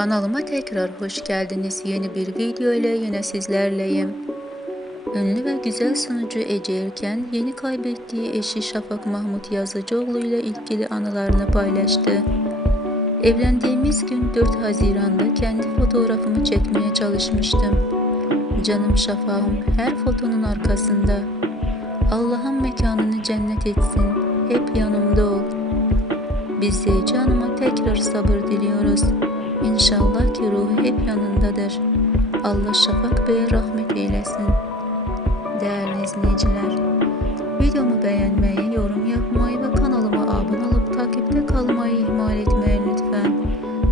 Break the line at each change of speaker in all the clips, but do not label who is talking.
Kanalıma tekrar hoş geldiniz. Yeni bir video ile yine sizlerleyim. Ünlü ve güzel sunucu Ece Erken yeni kaybettiği eşi Şafak Mahmut Yazıcıoğlu ile ilgili anılarını paylaştı. Evlendiğimiz gün 4 Haziran'da kendi fotoğrafımı çekmeye çalışmıştım. Canım Şafak'ım her fotonun arkasında. Allah'ın mekanını cennet etsin. Hep yanımda ol. Biz Ece Hanım'a tekrar sabır diliyoruz. İnşallah ki ruhu hep yanındadır. Allah Şafak Bey'e rahmet eylesin. Değerli izleyiciler, videomu beğenmeyi, yorum yapmayı ve kanalıma abone olup takipte kalmayı ihmal etmeyin lütfen.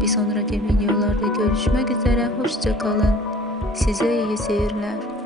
Bir sonraki videolarda görüşmek üzere, hoşça kalın. Size iyi seyirler.